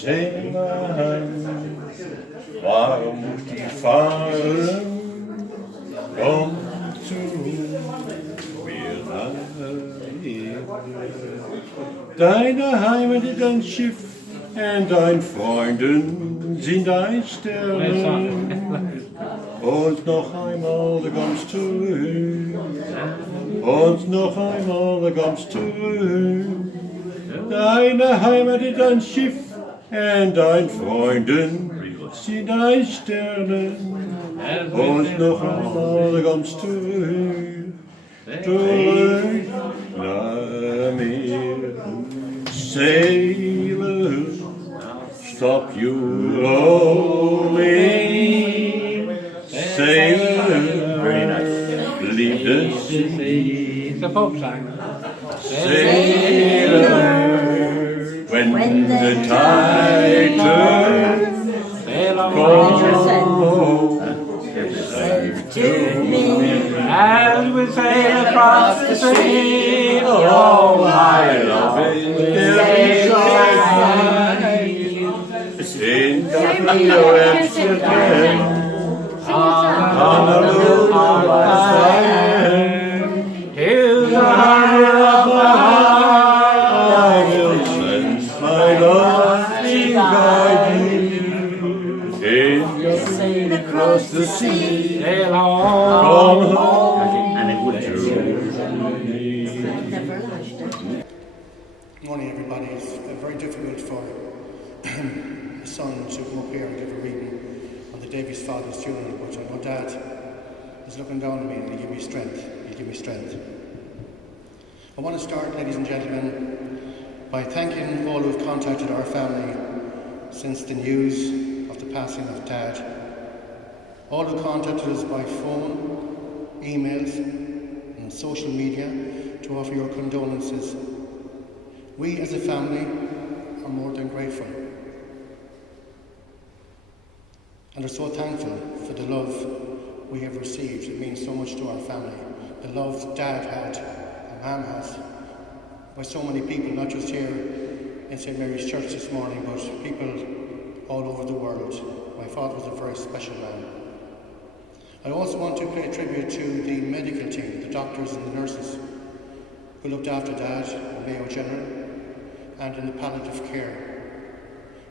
Zeg maar, waarom moest ik varen? Kom toe, weer naar hier. Deine Heimat ist ein Schiff und dein Freunden sind ein Sterne. Und noch einmal ganz zurück, und noch einmal ganz zurück. Deine Heimat ist ein Schiff und dein Freunden sind ein Sterne. Und noch einmal ganz zurück, zurück naar mir. Sailor, stop your rolling. Sailor, leave the sea. It's a folk song. Sailor, when the tide turns, come safe to me. As we sail across the sea, oh my love, in the waves again, on the blue side, till the heart of the I will send my love to guide you. Sail across the sea, sail come home. home to Morning, everybody. It's very difficult for a son to come up here and give a reading on the day of his father's funeral, but I know Dad is looking down on me and he'll give me strength. He'll give me strength. I want to start, ladies and gentlemen, by thanking all who've contacted our family since the news of the passing of Dad. All who contacted us by phone, emails, and social media to offer your condolences. We as a family are more than grateful and are so thankful for the love we have received. It means so much to our family. The love Dad had and Mum has by so many people, not just here in St. Mary's Church this morning, but people all over the world. My father was a very special man. I also want to pay tribute to the medical team, the doctors and the nurses who looked after Dad at Mayo General and in the palliative care.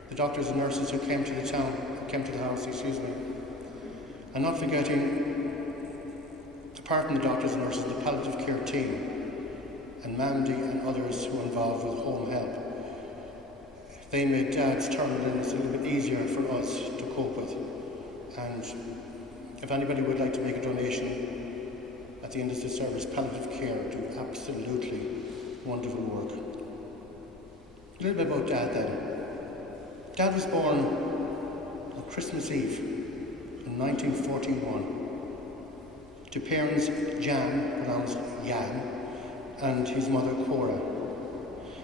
The doctors and nurses who came to the house, and not forgetting, apart from the doctors and nurses, the palliative care team and Mandy and others who were involved with home help. They made Dad's terminal illness a little bit easier for us to cope with. And if anybody would like to make a donation at the end of the service, palliative care do absolutely wonderful work. A little bit about Dad then. Dad was born on Christmas Eve in 1941 to parents Jan, pronounced Jan, and his mother Cora.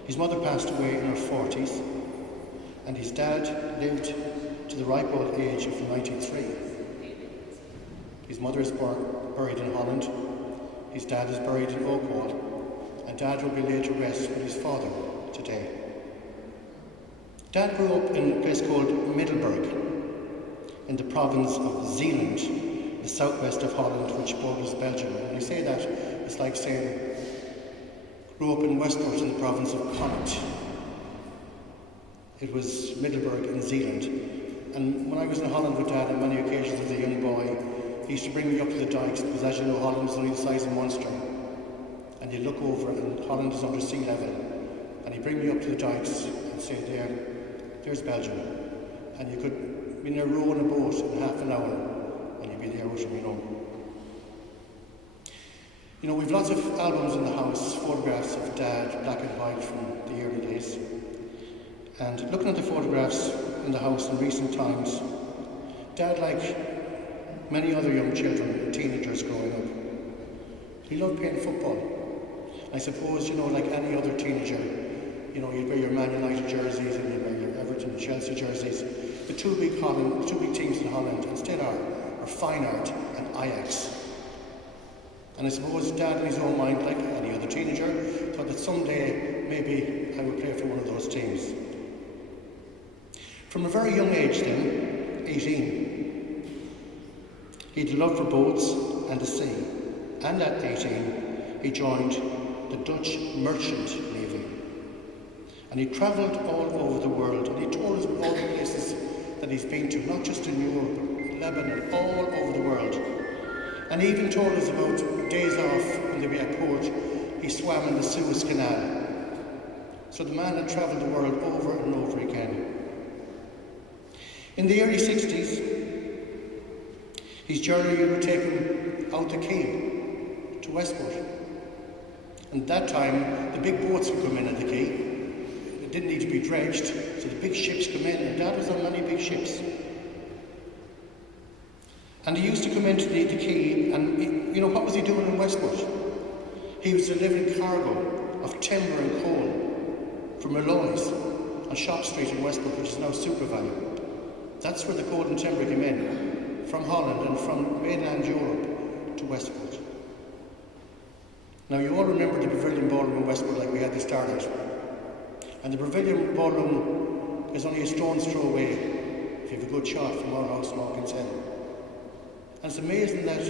His mother passed away in her 40s, and his dad lived to the ripe old age of 93. His mother is buried in Holland, his dad is buried in Oakwall, and Dad will be laid to rest with his father today. Dad grew up in a place called Middelburg, in the province of Zeeland, the southwest of Holland, which borders Belgium. And when you say that, it's like saying, grew up in Westport in the province of Connacht. It was Middelburg in Zeeland. And when I was in Holland with Dad on many occasions as a young boy, he used to bring me up to the dikes, because as you know, Holland is only the size of Munster. And you look over and Holland is under sea level. And he'd bring me up to the dikes and say, there's Belgium. And you could be in a row in a boat in half an hour, and you'd be there with him, You know, we've lots of albums in the house, photographs of Dad, black and white from the early days. And looking at the photographs in the house in recent times, Dad, like many other young children and teenagers growing up, he loved playing football. I suppose, like any other teenager, you'd wear your Man United jerseys and you'd wear your Everton and Chelsea jerseys. The two big teams in Holland, and still are Feyenoord and Ajax. And I suppose Dad, in his own mind, like any other teenager, thought that someday maybe I would play for one of those teams. From a very young age then, 18, he had a love for boats and the sea, and at 18 he joined the Dutch Merchant Navy. And he travelled all over the world, and he told us all the places that he's been to, not just in Europe, but Lebanon, all over the world. And he even told us about days off when they were at port, he swam in the Suez Canal. So the man had travelled the world over and over again. In the early 60s, his journey would take him out the quay to Westport. And at that time, the big boats would come in at the quay. It didn't need to be dredged, so the big ships come in, and Dad was on many big ships. And he used to come into the quay, and you know, what was he doing in Westport? He was delivering cargo of timber and coal from Malloy's on Shop Street in Westport, which is now Super Valley. That's where the coal and timber came in, from Holland and from mainland Europe to Westport. Now you all remember the Pavilion Ballroom in Westport like we had the Starlight. And the Pavilion Ballroom is only a stone's throw away if you have a good shot from our house in Hawkins Hill. And it's amazing that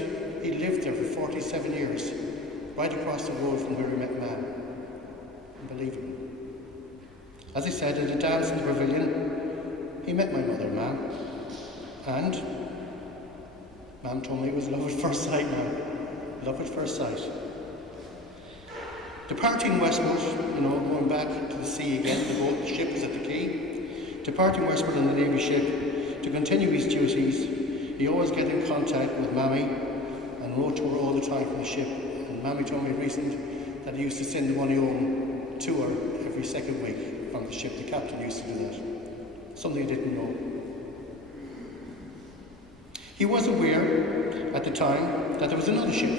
he lived there for 47 years, right across the road from where he met Mam. Unbelievable. As I said, at a dance in the Pavilion, he met my mother, Mam. And Mam told me it was love at first sight, Mam. Love at first sight. Departing Westport, you know, going back to the sea again, the ship was at the quay. Departing Westport on the Navy ship, to continue his duties, he always get in contact with Mammy and wrote to her all the time from the ship. And Mammy told me recently that he used to send the money home to her every second week from the ship. The captain used to do that. Something he didn't know. He was aware at the time that there was another ship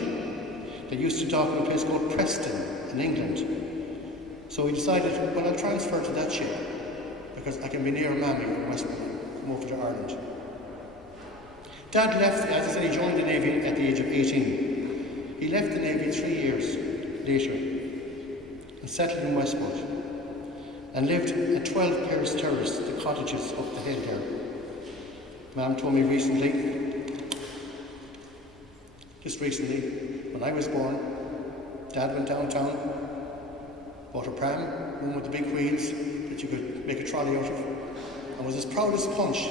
that used to dock in a place called Preston in England. So he decided, well, I'll transfer to that ship because I can be near Mammy in Westport, come over to Ireland. Dad left, as I said, he joined the Navy at the age of 18. He left the Navy 3 years later and settled in Westport and lived at 12 Paris Terrace, the cottages up the hill there. Mam told me just recently, when I was born, Dad went downtown, bought a pram, one with the big wheels that you could make a trolley out of, and was as proud as a punch,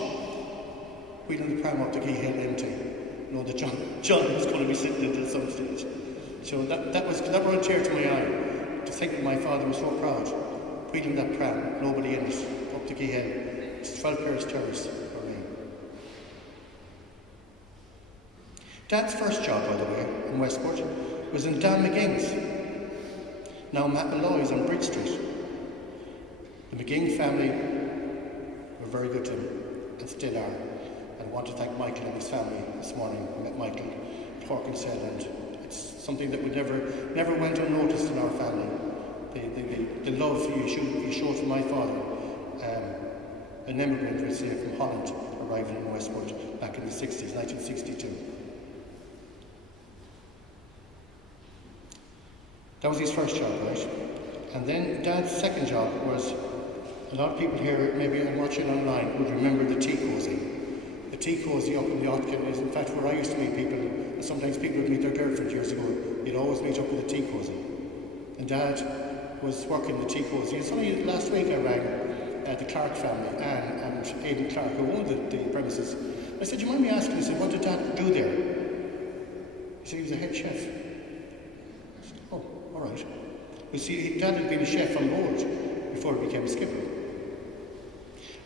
wheeling the pram up the quay hill empty. You know that John was going to be sitting in it at some stage. So that brought a tear to my eye, to think that my father was so proud, wheeling that pram, nobody in it, up the quay hill. It's 12 Paris Terrace for me. Dad's first job, by the way, in Westport, was in Dan McGing's, now Matt Malloy's on Bridge Street. The McGing family were very good to him, and still are. And I want to thank Michael and his family this morning. I met Michael at Hawkins Hill, and it's something that would never went unnoticed in our family. The love you showed to my father, an immigrant, we say, from Holland, arriving in Westport back in the 60s, 1962. That was his first job, right? And then Dad's second job was, a lot of people here, maybe watching online, would remember the tea cosy. The tea cosy up in the Otkin is, in fact, where I used to meet people, and sometimes people would meet their girlfriend years ago. You'd always meet up with the tea cosy. And Dad was working the tea cosy. It's only last week I rang the Clark family, Anne and Aidan Clark, who owned the premises. I said, do you mind me asking? He said, what did Dad do there? He said he was a head chef. I said, oh, all right. You see, Dad had been a chef on board before he became a skipper.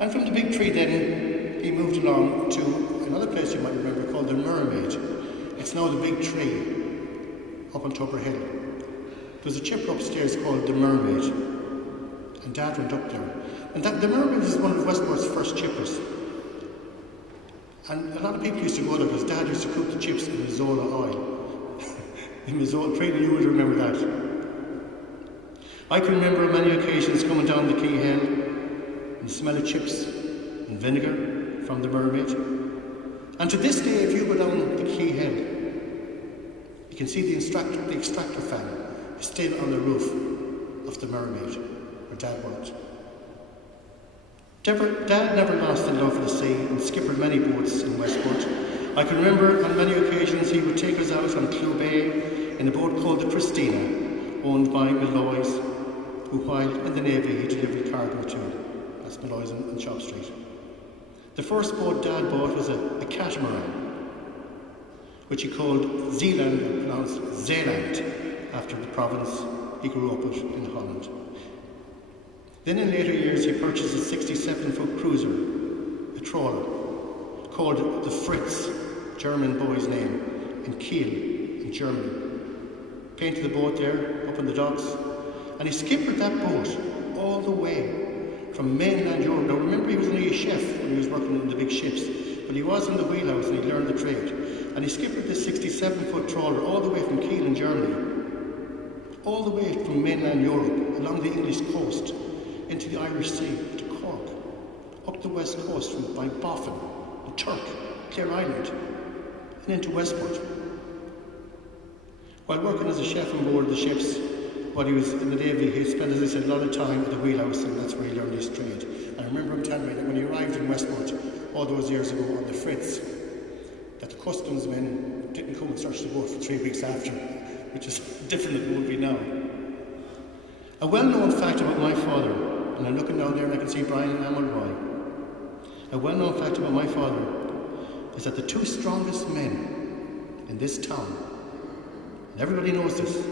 And from the Big Tree then, he moved along to another place you might remember called the Mermaid. It's now the Big Tree up on Tupper Hill. There's a chipper upstairs called the Mermaid, and Dad went up there. And the Mermaid is one of Westport's first chippers. And a lot of people used to go there because Dad used to cook the chips in Mazola oil. In Mazola, Trina, you would remember that. I can remember on many occasions coming down the quay hill and the smell of chips and vinegar from the Mermaid. And to this day, if you go down the quay hill, you can see the extractor fan is still on the roof of the Mermaid where Dad worked. Dad never lost the love for the sea and skippered many boats in Westport. I can remember on many occasions he would take us out on Clew Bay in a boat called the Christina, owned by Malloy's, who while in the Navy he delivered cargo to. That's Malloy's on Chop Street. The first boat Dad bought was a catamaran, which he called Zeeland, or pronounced Zeeland, after the province he grew up with in Holland. Then in later years he purchased a 67-foot cruiser, a trawler, called the Fritz, German boy's name, in Kiel, in Germany. Painted the boat there, up on the docks, and he skippered that boat all the way from mainland Europe. Now remember, he was only a chef when he was working in the big ships, but he was in the wheelhouse and he learned the trade. And he skippered this 67-foot trawler all the way from Kiel in Germany, all the way from mainland Europe, along the English coast, into the Irish Sea, to Cork, up the west coast by Boffin, the Turk, Clare Island, and into Westport. While working as a chef on board the ships, while he was in the Navy, he spent, as I said, a lot of time at the wheelhouse, and that's where he learned his trade. And I remember him telling me that when he arrived in Westport all those years ago on the Fritz, that the customs men didn't come and search the boat for 3 weeks after, which is different than it would be now. A well-known fact about my father, and I'm looking down there and I can see Brian and Amal Roy. A well-known fact about my father is that the two strongest men in this town, and everybody knows this,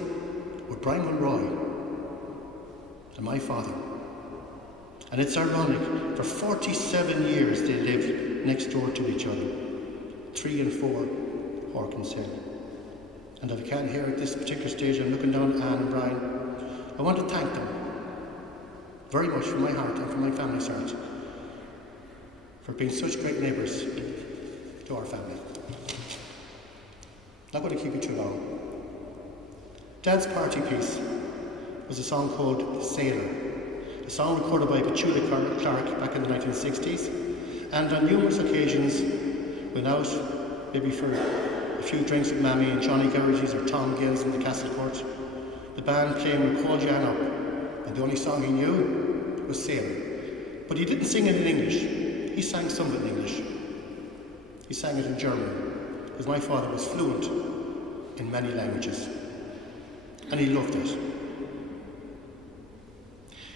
were Brian Mulroy and my father. And it's ironic, for 47 years they lived next door to each other, 3 and 4 Hawkins Hill. And if I can't hear at this particular stage, I'm looking down at Anne and Brian. I want to thank them very much from my heart and from my family's heart for being such great neighbours to our family. Not going to keep you too long. Dad's party piece was a song called Sailor, a song recorded by Petula Clark back in the 1960s, and on numerous occasions went out, maybe for a few drinks with Mammy and Johnny Geraghty's or Tom Gills in the Castle Court. The band playing would call Jan up, and the only song he knew was Sailor. But he didn't sing it in English. He sang some of it in English. He sang it in German, because my father was fluent in many languages, and he loved it.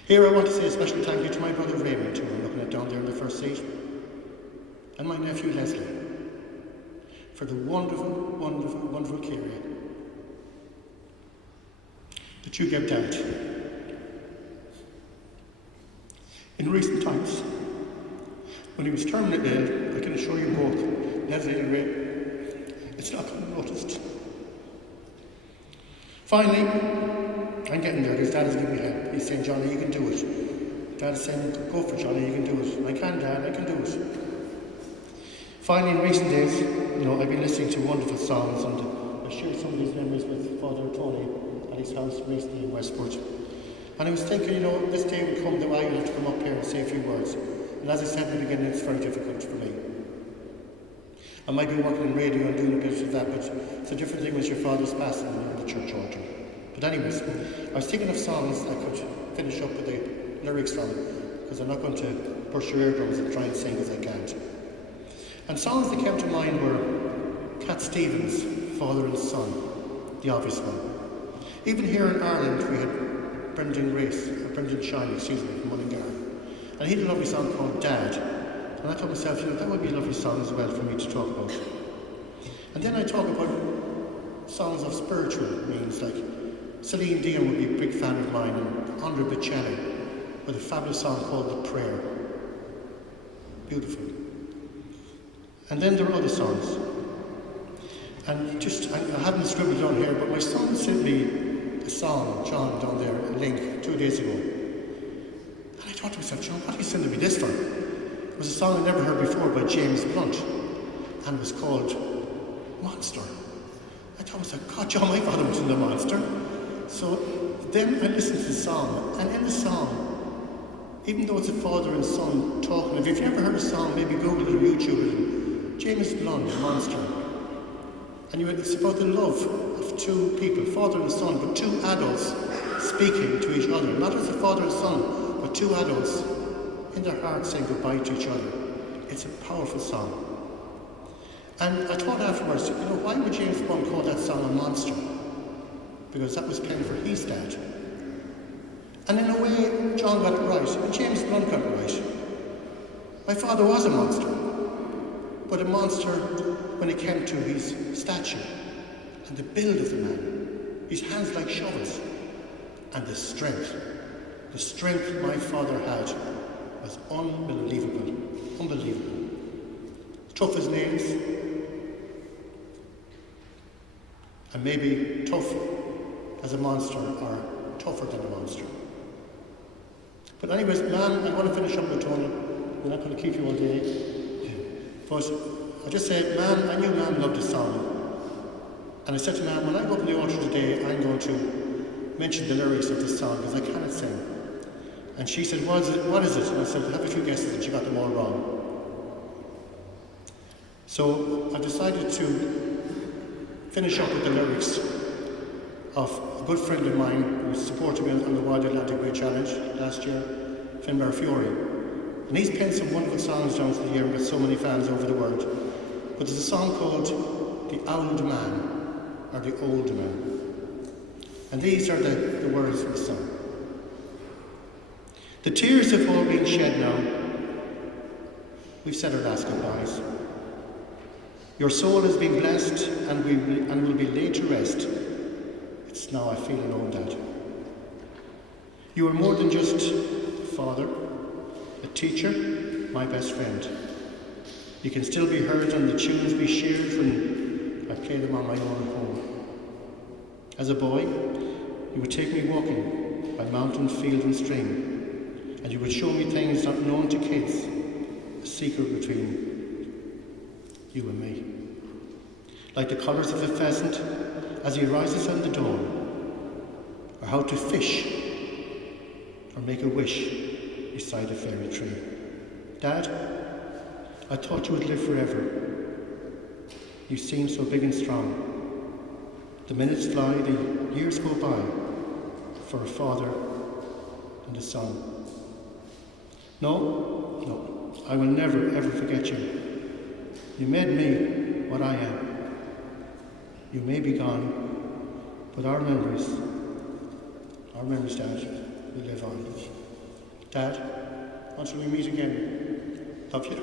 Here I want to say a special thank you to my brother Raymond, who I'm looking at down there in the first seat, and my nephew Leslie, for the wonderful, wonderful, wonderful care that you gave Dad. In recent times, when he was terminally ill, I can assure you both, Leslie and Ray, it's not unnoticed. Finally, I'm getting there because Dad is giving me help. He's saying, Johnny, you can do it. Dad is saying, go for it, Johnny, you can do it. I can, Dad, I can do it. Finally, in recent days, I've been listening to wonderful songs, and I shared some of these memories with Father Tony at his house recently in Westport. And I was thinking, this day would come that I would have to come up here and say a few words. And as I said in the beginning, it's very difficult for me. I might be working in radio and doing a bit of that, but it's a different thing when your father's passing and you're in the church order. But anyways, I was thinking of songs I could finish up with the lyrics from, because I'm not going to burst your eardrums and try and sing as I can't. And songs that came to mind were Cat Stevens, Father and Son, the obvious one. Even here in Ireland, we had Brendan Shine, from Mullingar. And he had a lovely song called Dad. And I thought myself, that would be a lovely song as well for me to talk about. And then I talk about songs of spiritual means, like Celine Dion would be a big fan of mine, and Andre Bocelli with a fabulous song called The Prayer. Beautiful. And then there are other songs. And I haven't scribbled down here, but my son sent me a song, John, down there, a link, 2 days ago. And I thought to myself, John, what are you sending me this for? It was a song I never heard before by James Blunt, and it was called Monster. I thought to myself, God, John, my father was in the Monster. So then I listened to the song, and in the song, even though it's a father and son talking, if you've never heard a song, maybe Google it or YouTube it, James Blunt, Monster. And it's about the love of two people, father and son, but two adults speaking to each other, not as a father and son, but two adults in their hearts saying goodbye to each other. It's a powerful song. And I thought afterwards, why would James Blunt call that song a monster? Because that was penned for his dad. And in a way, John got it right, and James Blunt got it right. My father was a monster, but a monster when it came to his stature and the build of the man, his hands like shovels, and the strength. The strength my father had was unbelievable, unbelievable. Tough as nails, and maybe tough as a monster or tougher than a monster. But anyways, Ma'am, I want to finish up with Tony. We're not going to keep you all day. But I'll just say, Ma'am, I knew Ma'am loved this song. And I said to Ma'am, when I go up in the altar today, I'm going to mention the lyrics of this song because I cannot sing. And she said, what is it? And I said, have a few guesses, and she got them all wrong. So I decided to finish up with the lyrics of a good friend of mine who supported me on the Wild Atlantic Way Challenge last year, Finbar Fiore. And he's penned some wonderful songs down through the year and got so many fans over the world. But there's a song called The Old Man, or The Old Man. And these are the words of the song. The tears have all been shed now. We've said our last goodbyes. Your soul has been blessed and will be laid to rest. It's now I feel an old dad. You are more than just a father, a teacher, my best friend. You can still be heard on the tunes we shared when I played them on my own home. As a boy, you would take me walking by mountain, field and stream, and you would show me things not known to kids, a secret between you and me. Like the colours of a pheasant as he rises on the dawn, or how to fish or make a wish beside a fairy tree. Dad, I thought you would live forever. You seem so big and strong. The minutes fly, the years go by for a father and a son. No, I will never ever forget you. You made me what I am. You may be gone, but our memories, Dad, will live on. Dad, until we meet again, love you.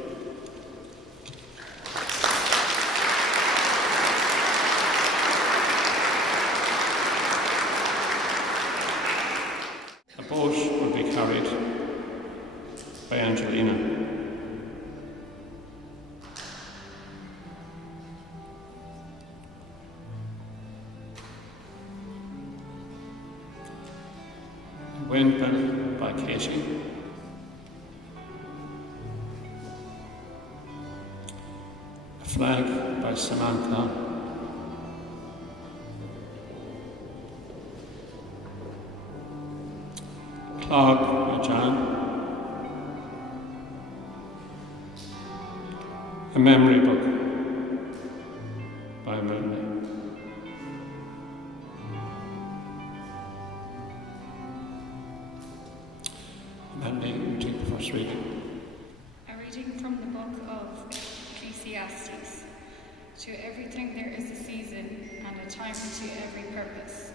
A boat will be carried by Angelina. Windmill by Katie. A Flag by Samantha. Clog by John. A Memory Book by Melanie. Melanie, you take the first reading. A reading from the book of Ecclesiastes. To everything there is a season and a time to every purpose.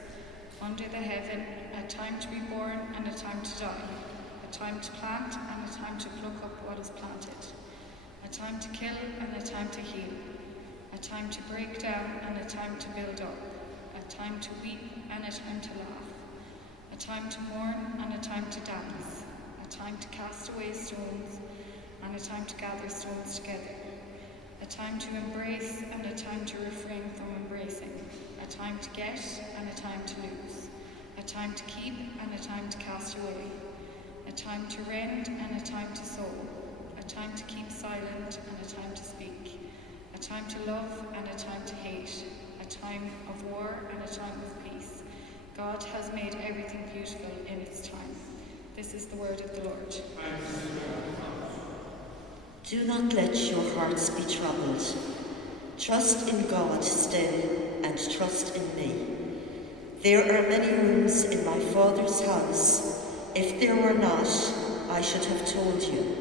Under the heaven, a time to be born and a time to die, a time to plant and a time to pluck up what is planted, a time to kill and a time to heal, a time to break down and a time to build up, a time to weep and a time to laugh, a time to mourn and a time to dance, a time to cast away stones and a time to gather stones together, a time to embrace and a time to refrain from embracing, a time to get and a time to lose, a time to keep and a time to cast away, a time to rend and a time to sow, a time to keep silent and a time to speak, a time to love and a time to hate, a time of war and a time of peace. God has made everything beautiful in its time. This is the word of the Lord. Do not let your hearts be troubled. Trust in God still, and trust in me. There are many rooms in my Father's house. If there were not, I should have told you.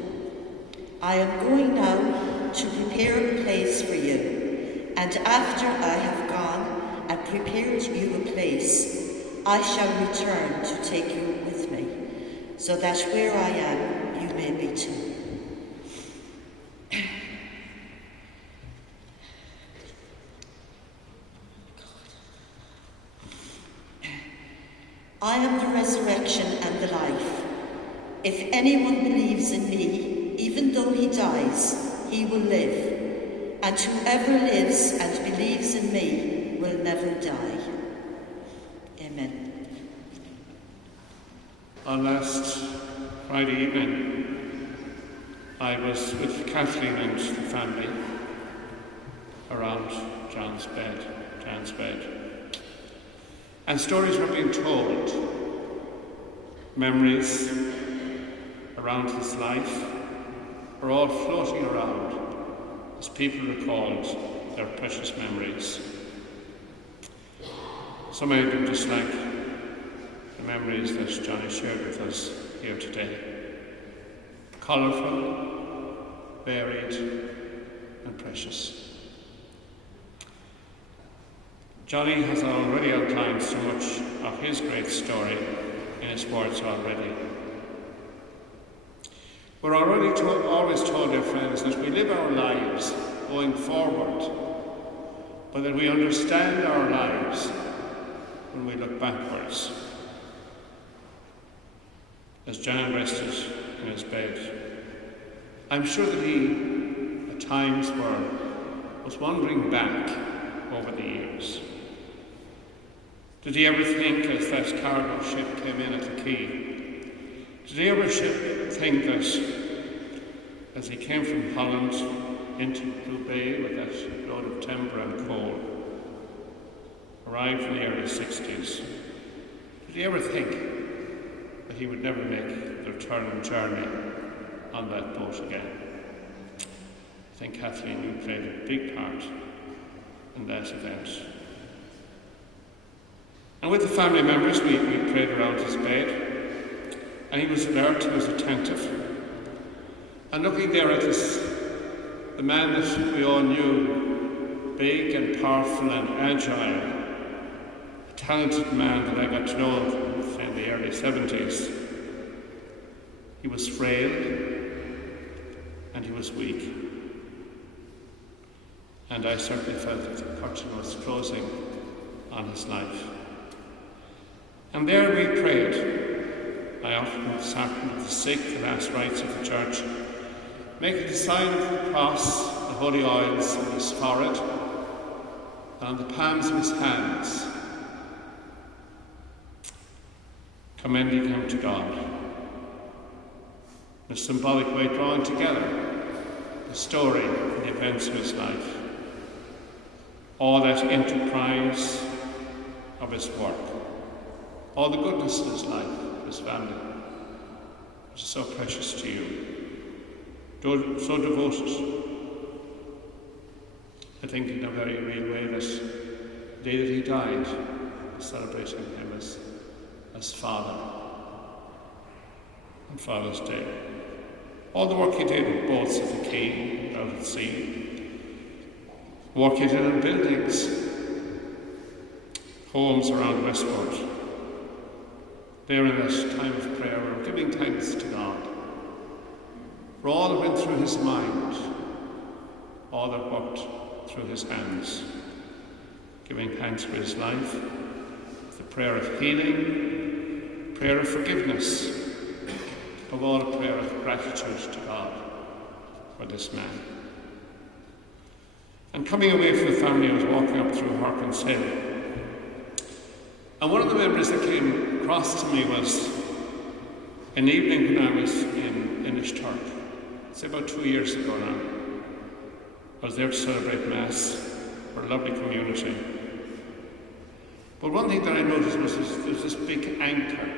I am going now to prepare a place for you, and after I have gone and prepared you a place, I shall return to take you with me, so that where I am, you may be too. I am the resurrection and the life. If anyone believes in me, even though he dies, he will live. And whoever lives and believes in me will never die. Amen. On last Friday evening, I was with Kathleen and the family around John's bed. And stories were being told, memories around his life were all floating around as people recalled their precious memories. So many of them just like the memories that Johnny shared with us here today. Colourful, varied and precious. Johnny has already outlined so much of his great story in his words already. We're always told, dear friends, that we live our lives going forward, but that we understand our lives when we look backwards. As John rested in his bed, I'm sure that he, at times, was wandering back over the years. Did he ever think, as that cargo ship came in at the quay, did he ever think that as he came from Holland into Blue Bay with that load of timber and coal, arrived in the early 60s, did he ever think that he would never make the return journey on that boat again? I think, Kathleen, you played a big part in that event. And with the family members, we prayed around his bed, and he was alert, he was attentive. And looking there at the man that we all knew, big and powerful and agile, a talented man that I got to know in the early 70s. He was frail and he was weak. And I certainly felt that the curtain was closing on his life. And there we prayed. I often sat with the sick, the last rites of the church, making the sign of the cross, the holy oils on his forehead, and on the palms of his hands, commending him to God. In a symbolic way, drawing together the story and the events of his life, all that enterprise of his work, all the goodness of his life, his family, which is so precious to you, so devoted. I think in a very real way that the day that he died, we're celebrating him as Father on Father's Day. All the work he did with boats at the quay, out at sea, work he did in buildings, homes around Westport. There in that time of prayer, we're giving thanks to God for all that went through his mind, all that worked through his hands, giving thanks for his life, the prayer of healing, prayer of forgiveness, above all a prayer of gratitude to God for this man. And coming away from the family, I was walking up through Harkins Hill, and one of the memories that came across to me was an evening when I was in Innisturk. It's about 2 years ago now. I was there to celebrate Mass for a lovely community. But one thing that I noticed was there's this big anchor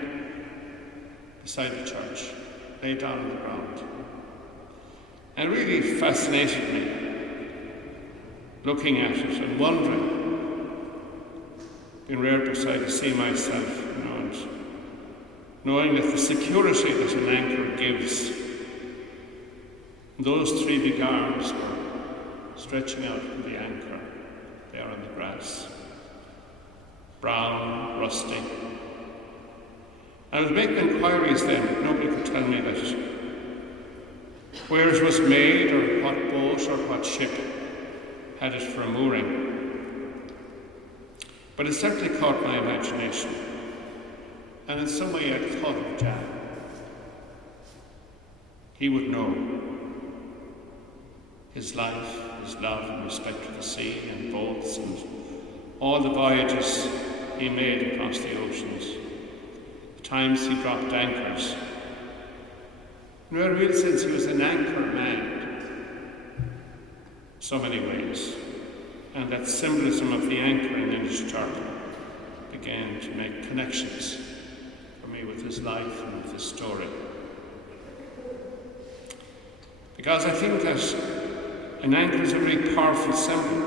beside the church, laid down on the ground. And it really fascinated me, looking at it and wondering, being reared beside the sea myself, and knowing that the security that an anchor gives, those three big arms were stretching out from the anchor there on the grass, brown, rusty. I was making inquiries then, but nobody could tell me that where it was made, or what boat or what ship had it for a mooring. But it certainly caught my imagination, and in some way I thought of Jan. He would know his life, his love and respect for the sea and boats and all the voyages he made across the oceans, the times he dropped anchors. In a real sense, he was an anchor man, so many ways, and that symbolism of the anchor in his church began to make connections for me with his life and with his story. Because I think that an anchor is a very powerful symbol.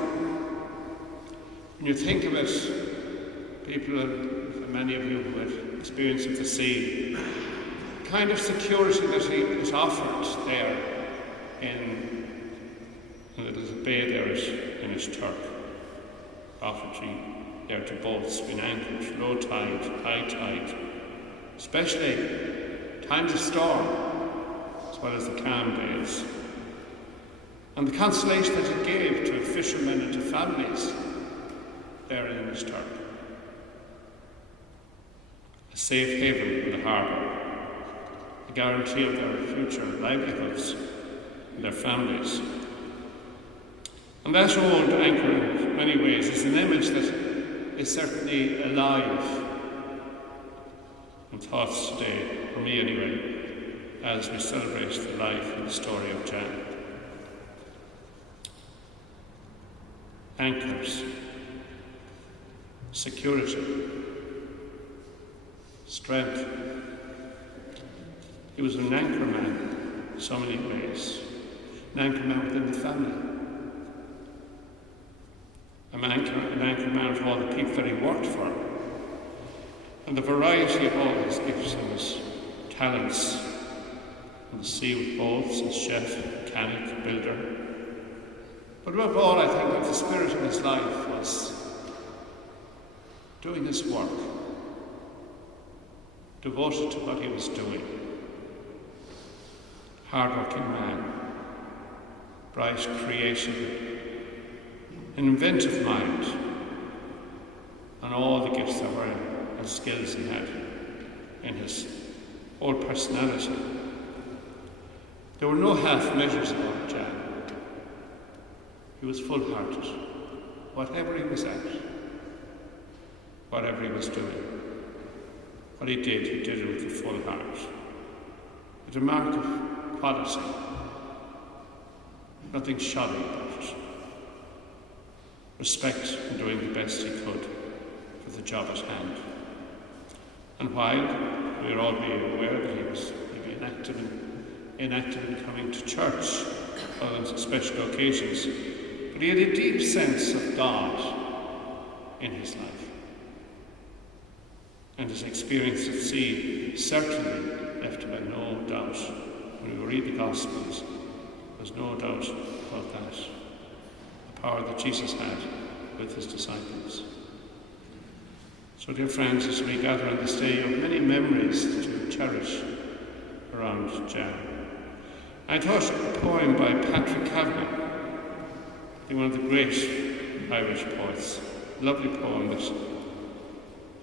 When you think of it, people, many of you who had experience of the sea, the kind of security that is offered there in the little bay there in his Turk, offered there to boats being anchored, low tide, high tide, especially times of storm, as well as the calm days. And the consolation that it gave to fishermen and to families there in his Turk. A safe haven in the harbour, a guarantee of their future livelihoods and their families. And that old anchor, in many ways, is an image that is certainly alive in thoughts today, for me anyway, as we celebrate the life and the story of Jan. Anchors, security, strength. He was an anchor man in so many ways, an anchor man within the family, an anchor man for all the people that he worked for, and the variety of all his gifts and his talents on the sea with boats as chef, mechanic, builder. But above all, I think that the spirit of his life was doing his work, devoted to what he was doing. Hard-working man, bright, creative, an inventive mind, and all the gifts that were and skills he had in his whole personality. There were no half measures about Jan. He was full-hearted, whatever he was at, whatever he was doing. What he did it with a full heart. It's a mark of quality, nothing shoddy about it. Respect in doing the best he could for the job at hand. And while we'll all be aware that he was maybe inactive in coming to church on special occasions, but he had a deep sense of God in his life. And his experience at sea certainly left him in no doubt. When we read the Gospels, there's no doubt about that. The power that Jesus had with his disciples. So, dear friends, as we gather on this day, you have many memories to cherish around Jan. I thought a poem by Patrick Kavanagh, one of the great Irish poets, a lovely poem that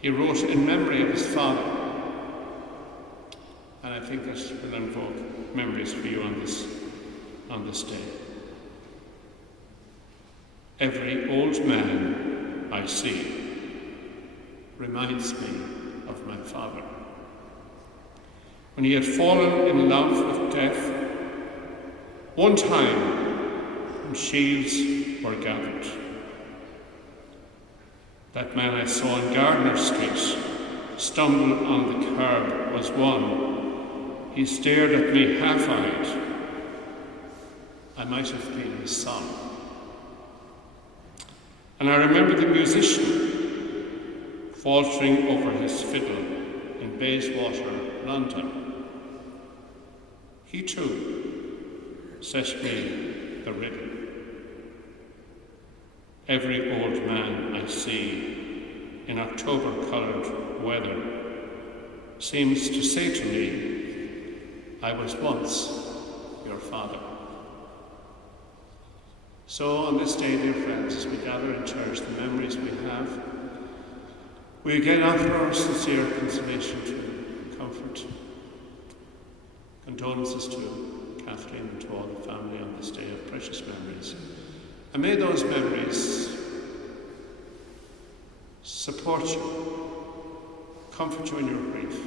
he wrote in memory of his father. And I think that will invoke memories for you on this day. Every old man I see reminds me of my father. When he had fallen in love with death, one time when shields were gathered, that man I saw in Gardiner Street stumble on the curb was one. He stared at me half-eyed. I might have been his son. And I remember the musician faltering over his fiddle in Bayswater, London. He too set me the riddle. Every old man I see in October-coloured weather seems to say to me, I was once your father. So on this day, dear friends, as we gather and cherish the memories we have, we again offer our sincere consolation to comfort, condolences to Kathleen and to all the family on this day of precious memories. And may those memories support you, comfort you in your grief,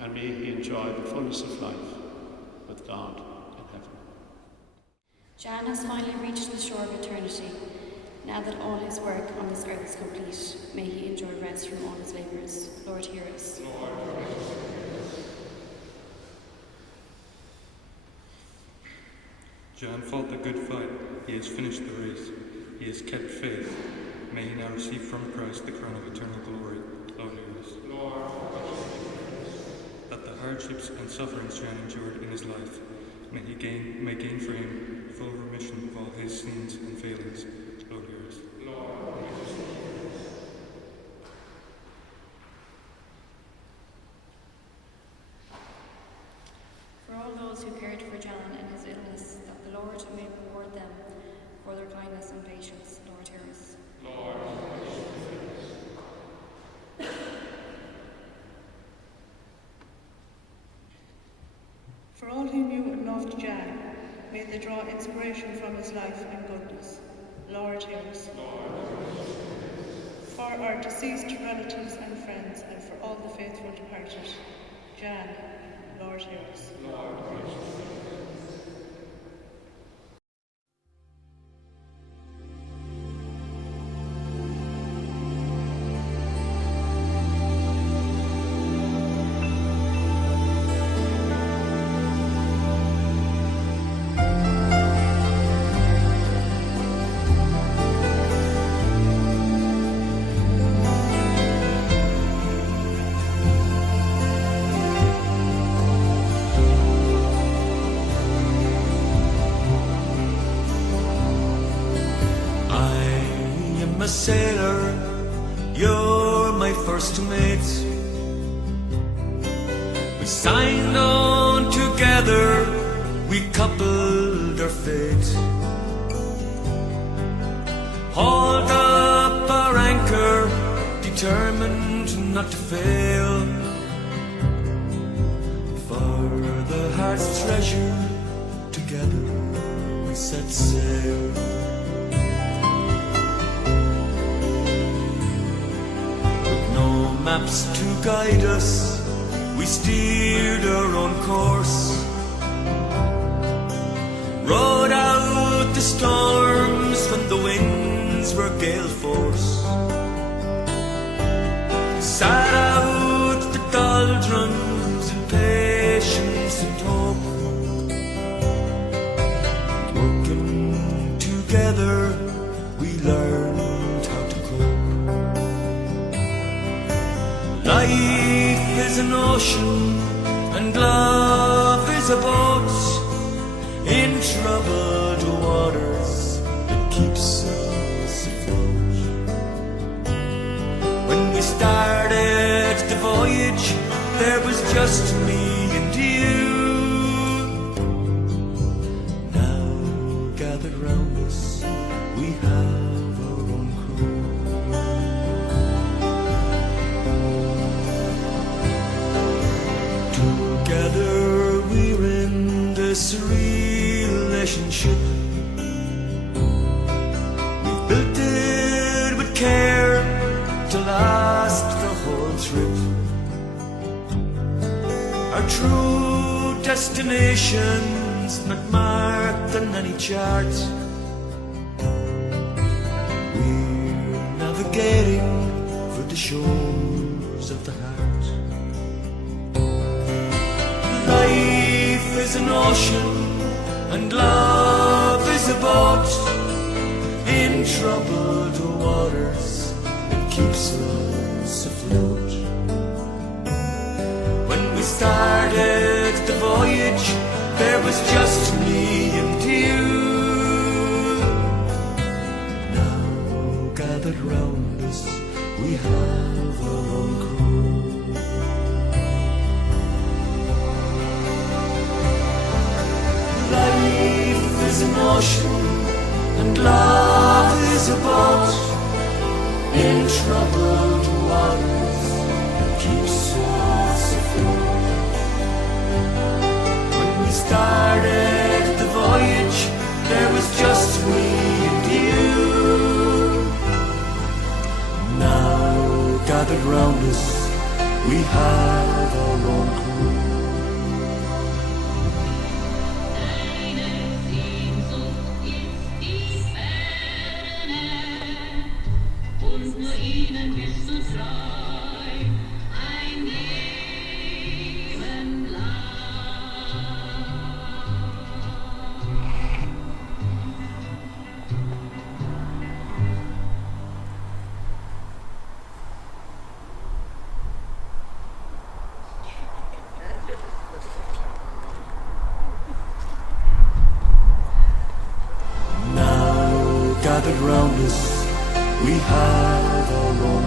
and may he enjoy the fullness of life with God in heaven. Jan has finally reached the shore of eternity. Now that all his work on this earth is complete, may he enjoy rest from all his labours. Lord, hear us. Jan fought the good fight. He has finished the race. He has kept faith. May he now receive from Christ the crown of eternal glory. Lord, hear us. That the hardships and sufferings Jan endured in his life, may gain for him full remission of all his sins and failings. Lord, hear us. For all those who cared for Jan in his illness, that the Lord may reward them for their kindness and patience. Lord, hear us. For all who knew and loved Jan, may they draw inspiration from his life and goodness. Lord, hear us. For our deceased relatives and friends, and for all the faithful departed, Jan, Lord, hear us. I'm a sailor, you're my first mate. We signed on together, we coupled our fate. Hauled up our anchor, determined not to fail. For the heart's treasure, together we set sail. Maps to guide us, we steered our own course. Rode out the storms when the winds were gale force. Sat out the doldrums in patience and hope. Working together, we learned how to cope. Life is an ocean and love is a boat in troubled waters that keeps us afloat. When we started the voyage, there was just me and you. Now gathered round us, we have our own crew. Together we're in this relationship. We've built it with care to last the whole trip. Our true destination's not marked on any chart. We're navigating for the shores of the heart. Life is an ocean and love is a boat in troubled waters that keeps us afloat. there was just me and you. Now gathered round us, we have our own crew. Life is an ocean and love is a boat in troubled waters, keeps us afloat. When we started the voyage, there was just me and you. Now gathered round us, we have our own crew. Gathered round us, we have our own